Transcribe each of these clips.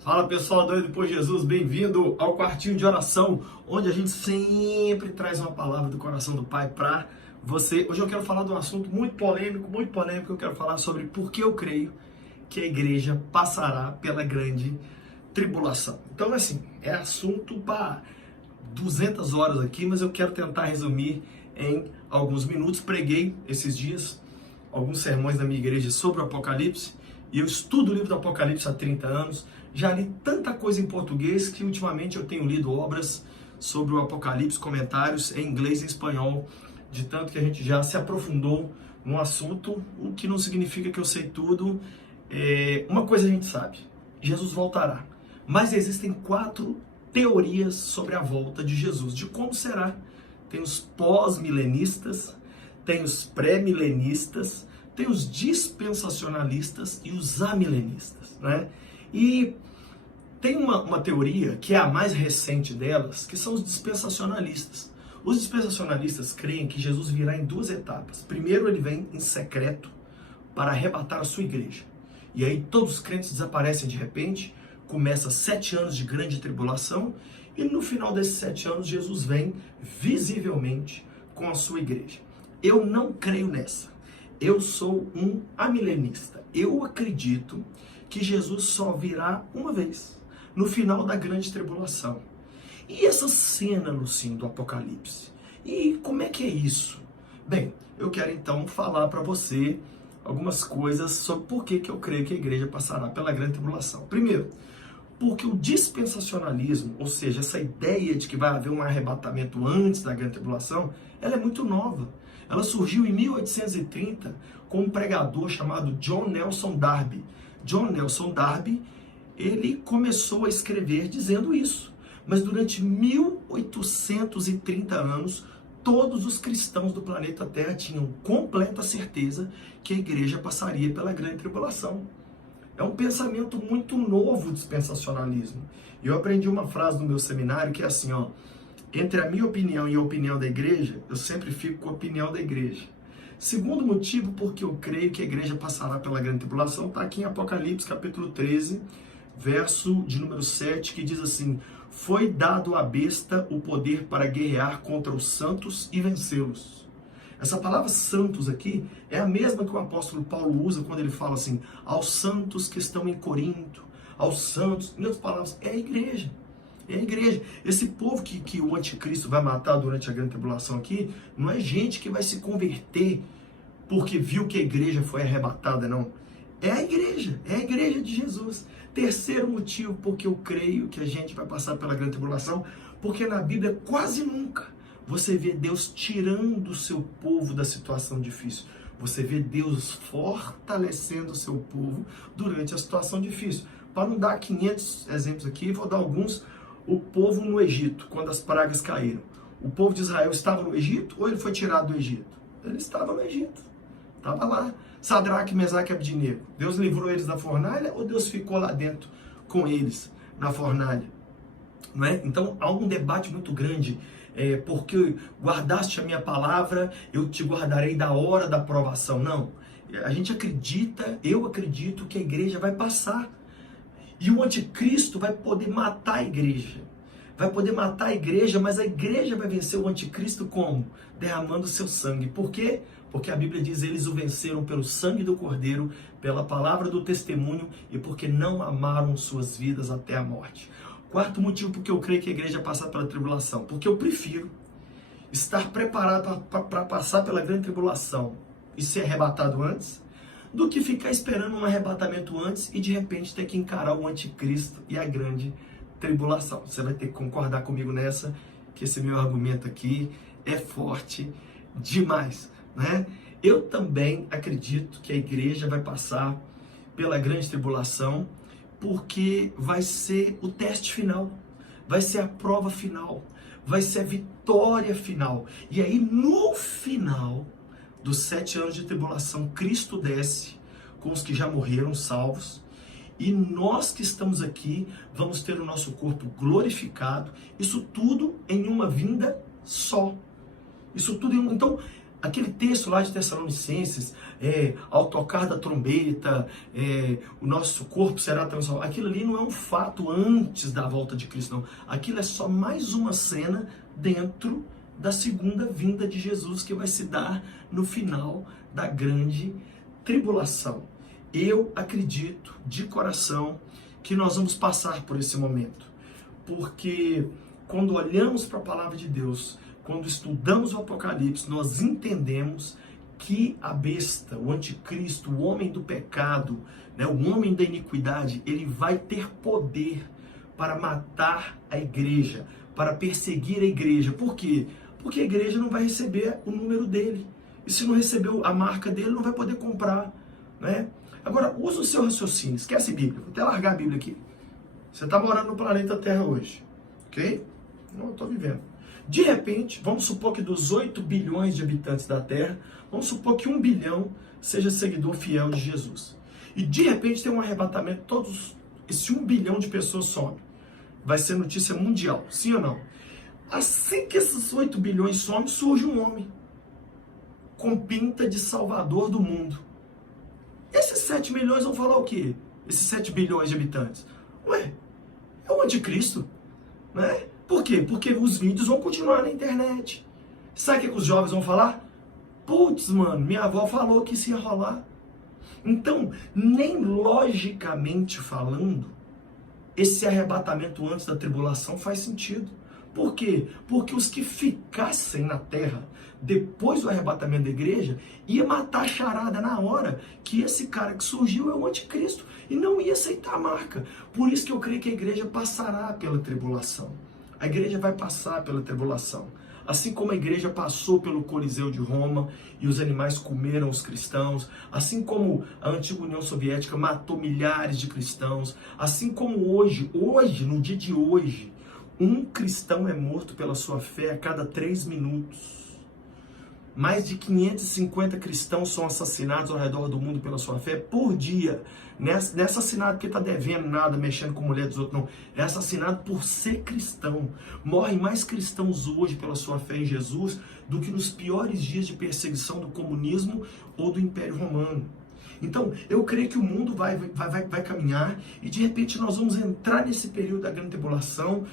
Fala pessoal doido por Jesus, bem-vindo ao quartinho de oração, onde a gente sempre traz uma palavra do coração do Pai para você. Hoje eu quero falar de um assunto muito polêmico. Eu quero falar sobre por que eu creio que a igreja passará pela grande tribulação. Então, assim, é assunto para 200 horas aqui, mas eu quero tentar resumir em alguns minutos. Preguei esses dias alguns sermões na minha igreja sobre o Apocalipse, e eu estudo o livro do Apocalipse há 30 anos. Já li tanta coisa em português que ultimamente eu tenho lido obras sobre o Apocalipse, comentários em inglês e espanhol, de tanto que a gente já se aprofundou no assunto, o que não significa que eu sei tudo. Uma coisa a gente sabe, Jesus voltará. Mas existem 4 teorias sobre a volta de Jesus, de como será. Tem os pós-milenistas, tem os pré-milenistas, tem os dispensacionalistas e os amilenistas, né? E tem uma teoria, que é a mais recente delas, que são os dispensacionalistas. Os dispensacionalistas creem que Jesus virá em 2 etapas. Primeiro, ele vem em secreto para arrebatar a sua igreja. E aí todos os crentes desaparecem de repente, começa 7 anos de grande tribulação, e no final desses 7 anos, Jesus vem visivelmente com a sua igreja. Eu não creio nessa. Eu sou um amilenista. Eu acredito que Jesus só virá uma vez, no final da grande tribulação. E essa cena, Lucinho, do Apocalipse? E como é que é isso? Bem, eu quero então falar para você algumas coisas sobre por que eu creio que a igreja passará pela grande tribulação. Primeiro, porque o dispensacionalismo, ou seja, essa ideia de que vai haver um arrebatamento antes da grande tribulação, ela é muito nova. Ela surgiu em 1830 com um pregador chamado John Nelson Darby. John Nelson Darby, ele começou a escrever dizendo isso. Mas durante 1830 anos, todos os cristãos do planeta Terra tinham completa certeza que a igreja passaria pela grande tribulação. É um pensamento muito novo, o dispensacionalismo. E eu aprendi uma frase no meu seminário que é assim, ó: entre a minha opinião e a opinião da igreja, eu sempre fico com a opinião da igreja. Segundo motivo porque eu creio que a igreja passará pela grande tribulação, está aqui em Apocalipse capítulo 13, verso de número 7, que diz assim: foi dado à besta o poder para guerrear contra os santos e vencê-los. Essa palavra santos aqui é a mesma que o apóstolo Paulo usa quando ele fala assim, aos santos que estão em Corinto, aos santos, em outras palavras, é a igreja. É a igreja. Esse povo que o anticristo vai matar durante a grande tribulação aqui, não é gente que vai se converter porque viu que a igreja foi arrebatada, não. É a igreja de Jesus. Terceiro motivo porque eu creio que a gente vai passar pela grande tribulação, porque na Bíblia quase nunca você vê Deus tirando o seu povo da situação difícil. Você vê Deus fortalecendo o seu povo durante a situação difícil. Para não dar 500 exemplos aqui, vou dar alguns. O povo no Egito, quando as pragas caíram. O povo de Israel estava no Egito ou ele foi tirado do Egito? Ele estava no Egito. Estava lá. Sadraque, Mesaque e Abdinego. Deus livrou eles da fornalha ou Deus ficou lá dentro com eles na fornalha? Não é? Então há um debate muito grande. Porque guardaste a minha palavra, eu te guardarei da hora da provação. Não. A gente acredita, eu acredito que a igreja vai passar. E o anticristo vai poder matar a igreja. Vai poder matar a igreja, mas a igreja vai vencer o anticristo como? Derramando seu sangue. Por quê? Porque a Bíblia diz, eles o venceram pelo sangue do Cordeiro, pela palavra do testemunho e porque não amaram suas vidas até a morte. Quarto motivo porque eu creio que a igreja passar pela tribulação. Porque eu prefiro estar preparado para passar pela grande tribulação e ser arrebatado antes, do que ficar esperando um arrebatamento antes e de repente ter que encarar o anticristo e a grande tribulação. Você vai ter que concordar comigo nessa, que esse meu argumento aqui é forte demais, né? Eu também acredito que a igreja vai passar pela grande tribulação, porque vai ser o teste final, vai ser a prova final, vai ser a vitória final. E aí no final dos 7 anos de tribulação, Cristo desce com os que já morreram salvos, e nós que estamos aqui vamos ter o nosso corpo glorificado, isso tudo em uma vinda só. Isso tudo então, Aquele texto lá de Tessalonicenses, ao tocar da trombeta, o nosso corpo será transformado. Aquilo ali não é um fato antes da volta de Cristo, não. Aquilo é só mais uma cena dentro da segunda vinda de Jesus que vai se dar no final da grande tribulação. Eu acredito de coração que nós vamos passar por esse momento, porque quando olhamos para a palavra de Deus, quando estudamos o Apocalipse, nós entendemos que a besta, o anticristo, o homem do pecado, né, o homem da iniquidade, ele vai ter poder para matar a igreja, para perseguir a igreja. Por quê? Porque a igreja não vai receber o número dele. E se não receber a marca dele, não vai poder comprar, né? Agora, usa o seu raciocínio. Esquece a Bíblia. Vou até largar a Bíblia aqui. Você está morando no planeta Terra hoje, ok? Não estou vivendo. De repente, vamos supor que dos 8 bilhões de habitantes da Terra, vamos supor que 1 bilhão seja seguidor fiel de Jesus. E de repente tem um arrebatamento, esse 1 bilhão de pessoas some. Vai ser notícia mundial, sim ou não? Assim que esses 8 bilhões somem, surge um homem com pinta de salvador do mundo. Esses 7 milhões vão falar o quê? Esses 7 bilhões de habitantes. Ué, é o anticristo, né? Por quê? Porque os vídeos vão continuar na internet. Sabe o que os jovens vão falar? Putz, mano, minha avó falou que isso ia rolar. Então, nem logicamente falando, esse arrebatamento antes da tribulação faz sentido. Por quê? Porque os que ficassem na terra depois do arrebatamento da igreja ia matar a charada na hora que esse cara que surgiu é o anticristo e não ia aceitar a marca. Por isso que eu creio que a igreja passará pela tribulação. A igreja vai passar pela tribulação. Assim como a igreja passou pelo Coliseu de Roma e os animais comeram os cristãos, assim como a antiga União Soviética matou milhares de cristãos, assim como hoje, no dia de hoje, um cristão é morto pela sua fé a cada 3 minutos. Mais de 550 cristãos são assassinados ao redor do mundo pela sua fé por dia. Não é assassinado porque está devendo nada, mexendo com mulher dos outros, não. É assassinado por ser cristão. Morrem mais cristãos hoje pela sua fé em Jesus do que nos piores dias de perseguição do comunismo ou do Império Romano. Então, eu creio que o mundo vai caminhar e de repente nós vamos entrar nesse período da grande tribulação.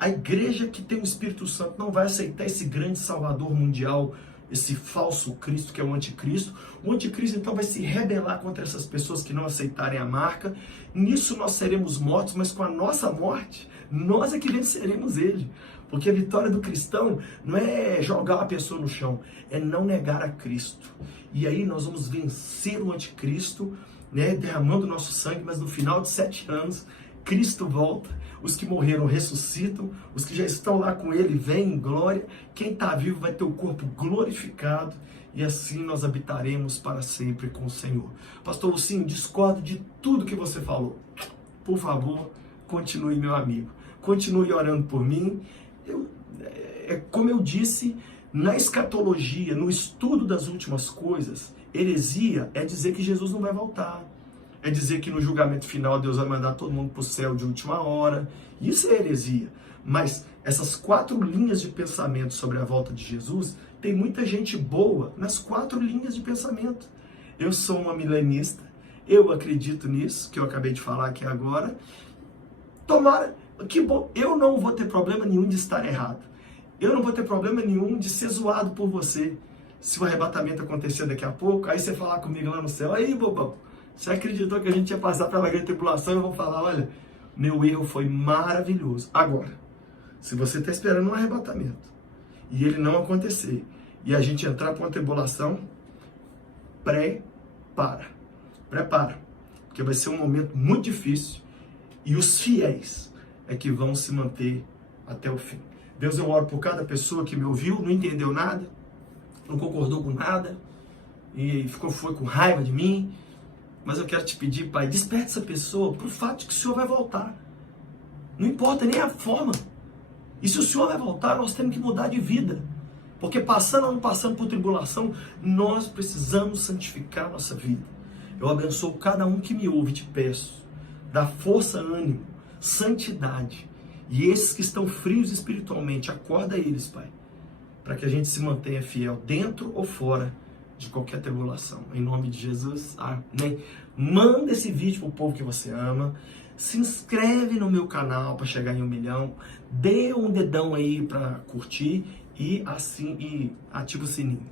A igreja que tem o Espírito Santo não vai aceitar esse grande salvador mundial, esse falso Cristo que é o anticristo. O anticristo então vai se rebelar contra essas pessoas que não aceitarem a marca. Nisso nós seremos mortos, mas com a nossa morte, nós é que venceremos ele. Porque a vitória do cristão não é jogar a pessoa no chão, é não negar a Cristo. E aí nós vamos vencer o anticristo, né, derramando nosso sangue, mas no final de 7 anos, Cristo volta. Os que morreram ressuscitam, os que já estão lá com ele vêm em glória, quem está vivo vai ter o corpo glorificado e assim nós habitaremos para sempre com o Senhor. Pastor Lucinho, discordo de tudo que você falou. Por favor, continue, meu amigo. Continue orando por mim. Como eu disse, na escatologia, no estudo das últimas coisas, heresia é dizer que Jesus não vai voltar. É dizer que no julgamento final Deus vai mandar todo mundo para o céu de última hora. Isso é heresia. Mas essas 4 linhas de pensamento sobre a volta de Jesus, tem muita gente boa nas 4 linhas de pensamento. Eu sou uma milenista, eu acredito nisso, que eu acabei de falar aqui agora. Tomara, que bom, eu não vou ter problema nenhum de estar errado. Eu não vou ter problema nenhum de ser zoado por você. Se o arrebatamento acontecer daqui a pouco, aí você falar comigo lá no céu, aí bobão, você acreditou que a gente ia passar pela grande tribulação? Eu vou falar, olha, meu erro foi maravilhoso. Agora, se você está esperando um arrebatamento e ele não acontecer e a gente entrar para uma tribulação, prepara, porque vai ser um momento muito difícil e os fiéis é que vão se manter até o fim. Deus, eu oro por cada pessoa que me ouviu, não entendeu nada, não concordou com nada e foi com raiva de mim. Mas eu quero te pedir, Pai, desperte essa pessoa para o fato de que o Senhor vai voltar. Não importa nem a forma. E se o Senhor vai voltar, nós temos que mudar de vida. Porque passando ou não passando por tribulação, nós precisamos santificar a nossa vida. Eu abençoo cada um que me ouve e te peço. Dá força, ânimo, santidade. E esses que estão frios espiritualmente, acorda eles, Pai. para que a gente se mantenha fiel dentro ou fora de qualquer tribulação. Em nome de Jesus, amém. Manda esse vídeo para o povo que você ama. Se inscreve no meu canal para chegar em 1 milhão. Dê um dedão aí para curtir e ativa o sininho.